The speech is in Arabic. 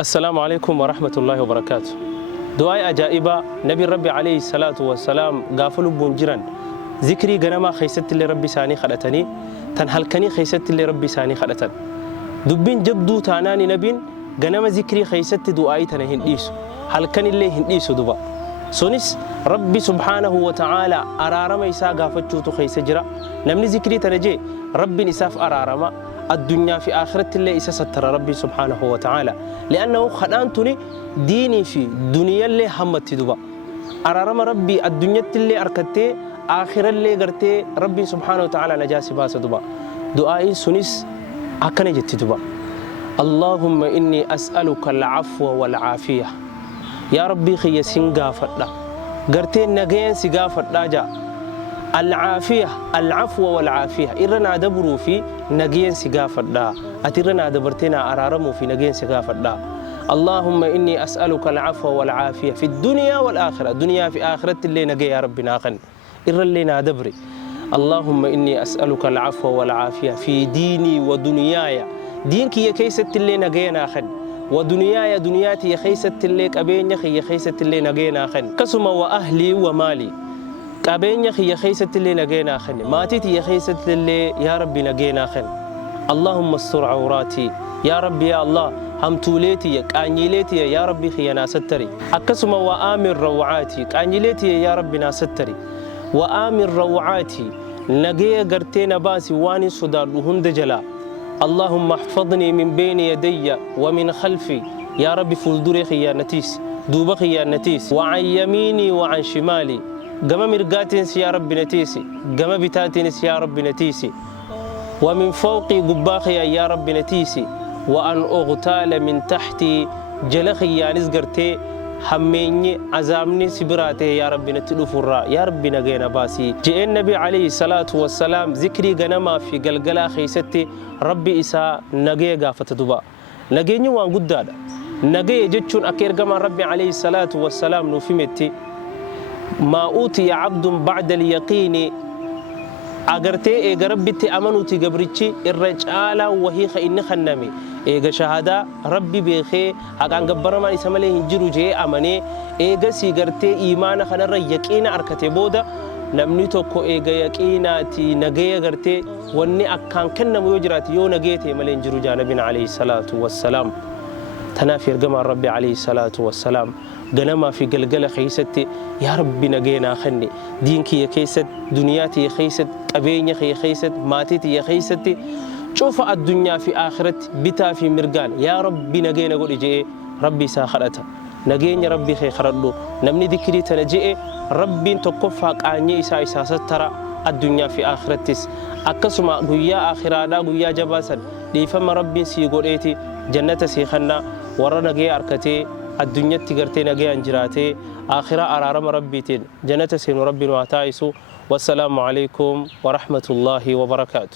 السلام عليكم ورحمة الله وبركاته. دعاء أجائبة نبي ربي عليه الصلاة والسلام غافل بونجران ذكري غنما خيست اللي ربي ساني خلتني تنهلكني خيست اللي ربي ساني خلتن دبين جبدو تاناني نبين غنما ذكري خيست دعائي تنهن إيسو هلكني اللي هن إيسو دبا سونيس ربي سبحانه وتعالى أرارما إسا غافتشو تخيس جرا نمني ذكري تنجي ربي نساف أرارما الدنيا في آخرة اللي إسا ستر ربي سبحانه وتعالى لأنه خلانتني ديني في دنيا اللي همت دبا أرارما ربي الدنيا اللي أركتي آخر اللي قرتي ربي سبحانه وتعالى نجاسي باس دبا دعائي سونيس أكني جت دبا اللهم إني أسألك العفو والعافية يا ربي خي سنغافر لا قرتي نجين سغافر لا جا العافية العفو والعافية إرنا دبرو في نجين سغافر لا أترنا دبرتنا أرارمو في نجين سغافر لا اللهم إني أسألك العفو والعافية في الدنيا والآخرة الدنيا في آخرة اللي نجي يا ربنا خن إر اللي نادبري اللهم إني أسألك العفو والعافية في ديني ودنياي دينك يا كيست اللي نجينا خن ودنياي دنياتي يا خيست اللي كابين يا خيست اللي نجينا خن كسم وأهلي ومالي كابين يا خيست اللي نجينا خن ماتيتي يا خيست اللي يا ربي نجينا خن اللهم استر عوراتي يا ربي يا الله هم توليتي كانيليتي يا ربي خيانا ستري أكسم وآمر روعاتي كانيليتي يا ربي ناستري وآمر روعاتي نجي قرتين باسي واني صدار هند جلا اللهم احفظني من بين يدي ومن خلفي يا ربي فلدري خيانتيس دوب خيانتيس وعن يميني وعن شمالي قم مرقاتنس يا ربي نتيسي قم بتاتنس يا ربي نتيسي ومن فوقي قباخي يا ربي نتيسي وأن أغتال من تحتي جلخي يا نزقرتي هميني عزامني سبراته يا ربي نتلفرا يا ربي نجينا باسي جاء النبي عليه الصلاة والسلام ذكري غنما في قلقلا خيستي ربي إسا نجي غافة دبا نجيني وان قدادا نجي جتشون أكير كما ربي عليه الصلاة والسلام نفهمتي ما أوتي عبد بعد اليقين أجرتي إيجا ربي تأمنوا تجبرتشي الرجال وهي خإن خنمي إيجا شهادة ربي بيخي هكان جبرنا ما يسمى هنجرو جي أماني إيجا سيجرتي إيمان خنا يقين أركتي بودا نمني توكو إيجا يقينا تي نجيا جرتي وني أكان كنا ميوجرات يو نجيتي ملين جرو جانبنا عليه الصلاة والسلام تنافير جمع ربي عليه الصلاة والسلام جنما في قلقلة خيستي يا ربي نجينا خني دينك يا خيست دنياتي يا خيست أبيني يا خيست ماتيتي يا خيستي شوف الدنيا في آخرت بتا في مرجان يا ربي نجينا قول إجئ ربي ساخرتها نجيني ربي خير خرلو نمني ذكري تنجئ ربي تقفك عني إسا ترى الدنيا في آخرتس أكسما قويا آخرانا قويا جباسا ليفهم ربي سيقول إيتي جنة سيخنا ورنا جي أركتي الدنيا تجرتي نجي أنجراتي آخرة أرارم ربيتين جنة سين ربي وعتايسو والسلام عليكم ورحمة الله وبركاته.